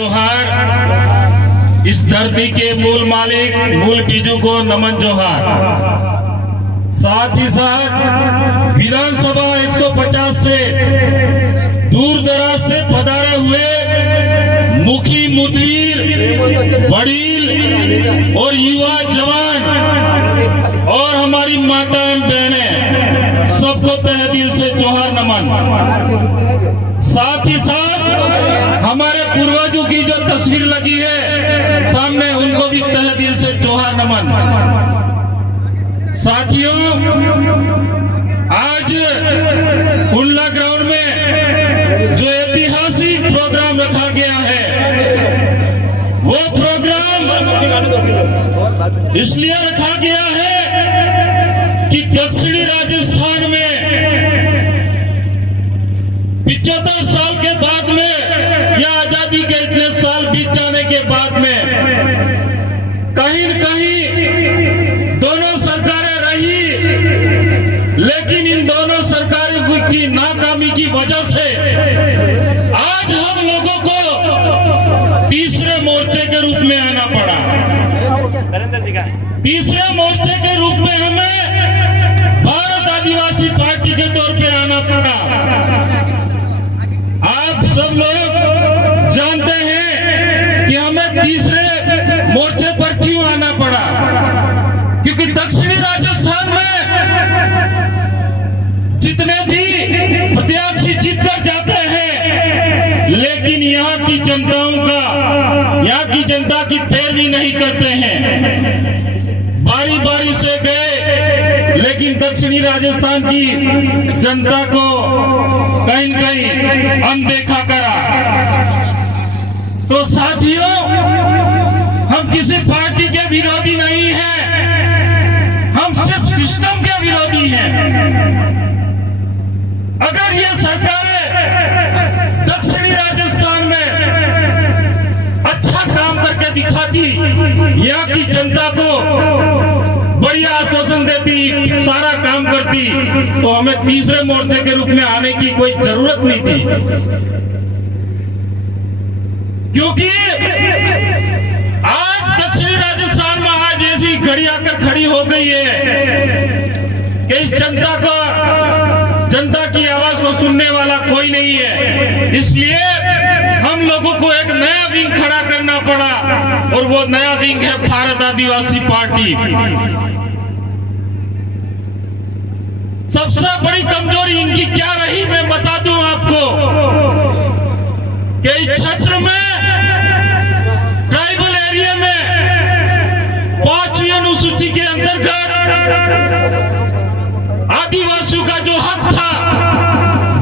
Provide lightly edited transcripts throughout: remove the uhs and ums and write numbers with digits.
जोहार इस धरती के मूल मालिक मूल बीजू को नमन जोहार। साथ ही साथ विधानसभा 150 से दूर दराज से पधारे हुए मुखी मुदीर वडील और युवा जवान और हमारी माता एवं बहनें सबको तहे दिल से जोहार नमन। साथ ही साथ हमारे पूर्वजों की जो तस्वीर लगी है सामने उनको भी तहे दिल से जोहार नमन। साथियों, आज कुंडला ग्राउंड में जो ऐतिहासिक प्रोग्राम रखा गया है वो प्रोग्राम इसलिए रखा गया है कि दक्षिणी राजस्थान में 75 साल के बाद में या आजादी के इतने साल बीत जाने के बाद में कहीं न कहीं दोनों सरकारें रही, लेकिन इन दोनों सरकारों की नाकामी की वजह से आज हम लोगों को तीसरे मोर्चे के रूप में आना पड़ा। तीसरे मोर्चे के रूप में हमें भारत आदिवासी पार्टी के तौर पे आना पड़ा। आप सब लोग जानते हैं कि हमें तीसरे मोर्चे पर क्यों आना पड़ा, क्योंकि दक्षिणी राजस्थान में जितने भी प्रत्याशी जीतकर जाते हैं, लेकिन यहाँ की जनताओं का, यहाँ की जनता की पैरवी नहीं करते हैं। बारी बारी से गए, लेकिन दक्षिणी राजस्थान की जनता को कहीं न कहीं अनदेखा करा। तो साथियों, हम किसी पार्टी के विरोधी नहीं हैं, हम सिर्फ सिस्टम के विरोधी हैं। अगर ये सरकारें दक्षिणी राजस्थान में अच्छा काम करके दिखाती, यहाँ की जनता को बढ़िया आश्वासन देती, सारा काम करती, तो हमें तीसरे मोर्चे के रूप में आने की कोई जरूरत नहीं थी। क्योंकि आज दक्षिणी राजस्थान में आज ऐसी घड़ी आकर खड़ी हो गई है कि इस जनता की आवाज को सुनने वाला कोई नहीं है। इसलिए हम लोगों को एक नया विंग खड़ा करना पड़ा, और वो नया विंग है भारत आदिवासी पार्टी। सबसे बड़ी कमजोरी इनकी क्या रही मैं बता दूं आपको, कि इस क्षेत्र में ट्राइबल एरिया में 5वीं अनुसूची के अंतर्गत आदिवासियों का जो हक था,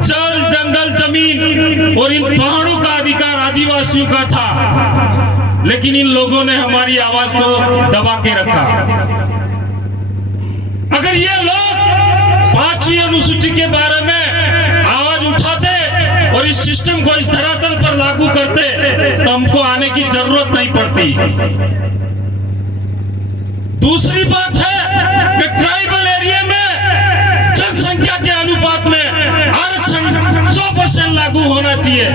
जल जंगल जमीन और इन पहाड़ों का अधिकार आदिवासियों का था, लेकिन इन लोगों ने हमारी आवाज को दबा के रखा। अगर ये लोग 5वीं अनुसूची के बारे में आवाज उठाते और इस सिस्टम को इस धरातल पर लागू करते, तो हमको आने की जरूरत नहीं पड़ती। दूसरी बात है कि ट्राइबल एरिया में जनसंख्या के अनुपात में आरक्षण 100% लागू होना चाहिए,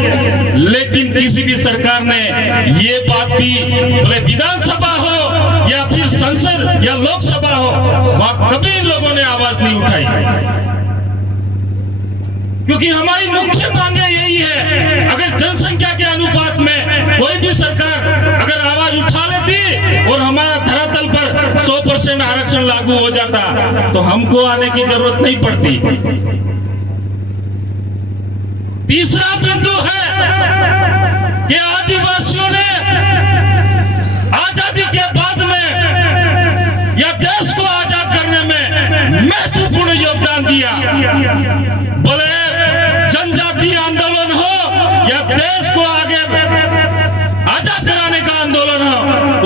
लेकिन किसी भी सरकार ने ये बात भी, बोले विधानसभा हो या फिर संसद या लोकसभा हो, वहां कभी इन लोगों ने आवाज नहीं उठाई। क्योंकि हमारी मुख्य मांगे यही है, अगर जनसंख्या के अनुपात में कोई भी सरकार अगर आवाज उठा लेती और हमारा धरातल पर 100% आरक्षण लागू हो जाता, तो हमको आने की जरूरत नहीं पड़ती। तीसरा बिंदु है कि आदिवासियों ने आजादी के बाद में या देश को आजाद करने में महत्वपूर्ण योगदान दिया। बोले जनजातीय आंदोलन हो या देश को आगे आजाद कराने का आंदोलन हो,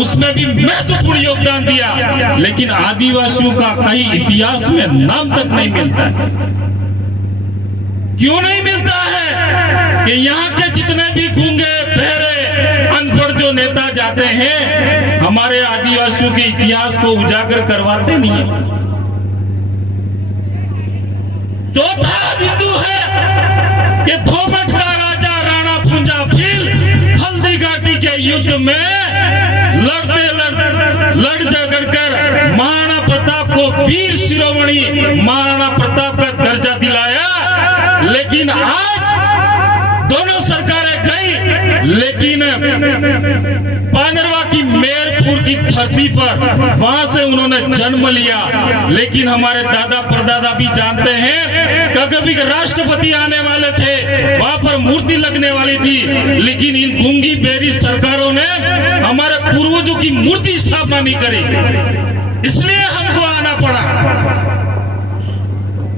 उसमें भी महत्वपूर्ण योगदान दिया, लेकिन आदिवासियों का कहीं इतिहास में नाम तक नहीं मिलता। क्यों नहीं मिलता है कि यहाँ के जितने भी गूंगे बहरे अनपढ़ जो नेता जाते हैं, हमारे आदिवासियों के इतिहास को उजागर करवाते नहीं है। चौथा बिंदु है कि भोमट का राजा राणा पुंजा भील हल्दी घाटी के युद्ध में लड़ झगड़ कर महाराणा प्रताप को वीर शिरोमणि महाराणा प्रताप का दर्जा दिलाया। लेकिन आज दोनों सरकारें गई, लेकिन पांडरवा की मेरपुर की धरती पर वहां से उन्होंने जन्म लिया। लेकिन हमारे दादा परदादा भी जानते हैं कि कभी राष्ट्रपति आने वाले थे, वहां पर मूर्ति लगने वाली थी, लेकिन इन गूंगी बेरी सरकारों ने हमारे पूर्वजों की मूर्ति स्थापना नहीं करी, इसलिए हमको आना पड़ा।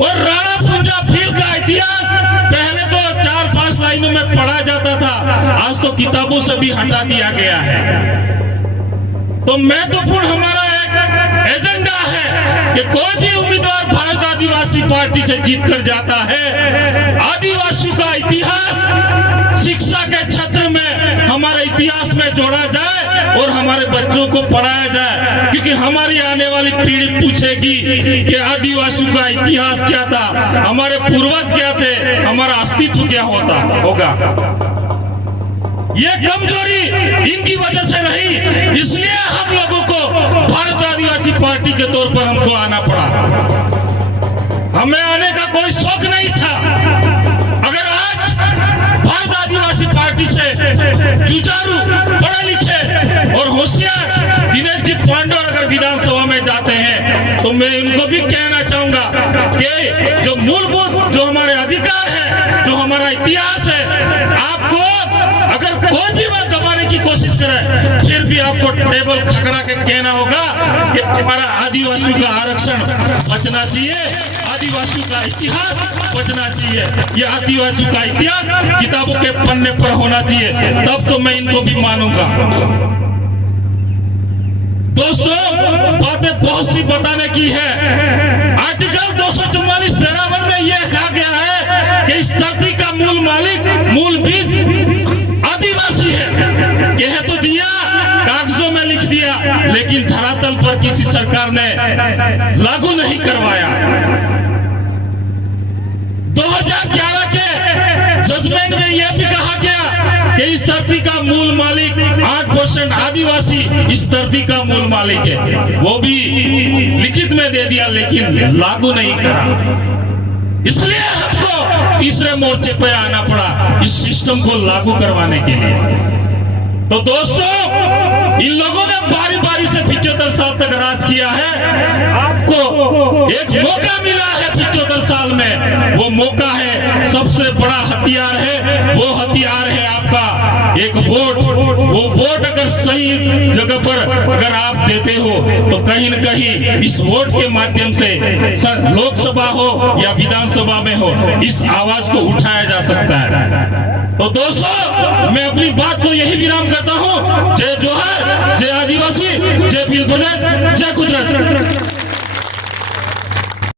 और राणा पुंजा भील का इतिहास पहले तो 4-5 लाइनों में पढ़ा जाता था, आज तो किताबों से भी हटा दिया गया है। तो महत्वपूर्ण हमारा एक एजेंडा है कि कोई भी उम्मीदवार भारत आदिवासी पार्टी से जीत कर जाता है, आदिवासियों का इतिहास शिक्षा के क्षेत्र में हमारे इतिहास में जोड़ा जाए और हमारे बच्चों को पढ़ाया जाए, क्योंकि हमारी आने वाली पीढ़ी पूछेगी कि आदिवासियों का इतिहास क्या था, हमारे पूर्वज क्या थे, हमारा अस्तित्व क्या होगा। ये कमजोरी इनकी वजह से रही, इसलिए हम लोगों को भारत आदिवासी पार्टी के तौर पर हमको आना पड़ा। हमें आने का कोई शौक नहीं था। अगर आज भारत आदिवासी पार्टी से जुझारू, पढ़े लिखे और होशियार दिनेश जी पांडे अगर विधानसभा में जाते हैं, तो मैं इनको भी कहना चाहूंगा कि जो मूलभूत जो हमारे अधिकार है, जो हमारा इतिहास है, आपको अगर कोई भी बात दबाने की कोशिश करे, फिर भी आपको टेबल खकड़ा के कहना होगा कि हमारा आदिवासियों का आरक्षण बचना चाहिए, आदिवासियों का इतिहास बचना चाहिए। ये आदिवासियों का इतिहास किताबों के पन्ने पर होना चाहिए, तब तो मैं इनको भी मानूंगा। दोस्तों, बातें बहुत सी बताने की है। आर्टिकल 244 पैरावन में यह कहा गया है कि इस धरती का मूल मालिक, मूल बीज आदिवासी है। यह तो दिया, कागजों में लिख दिया, लेकिन धरातल पर किसी सरकार ने लागू नहीं करवाया। 2011 के जजमेंट में यह भी कहा गया कि इस धरती का मूल मालिक 8% आदिवासी इस धरती का मूल मालिक है, वो भी लिखित में दे दिया, लेकिन लागू नहीं करा। इसलिए हमको तीसरे मोर्चे पे आना पड़ा इस सिस्टम को लागू करवाने के लिए। तो दोस्तों, इन लोगों ने बारी बारी से 75 साल तक राज किया है। आपको एक मौका मिला है 75 साल में, वो मौका है, सबसे बड़ा हथियार है, वो हथियार है आपका एक वोट। वो वोट अगर सही जगह पर अगर आप देते हो, तो कहीं न कहीं इस वोट के माध्यम से लोकसभा हो या विधानसभा में हो, इस आवाज को उठाया जा सकता है। तो दोस्तों, मैं अपनी बात को यही विराम करता हूँ। जय जोहार, जय आदिवासी, जय भील प्रदेश, जय कुदरत।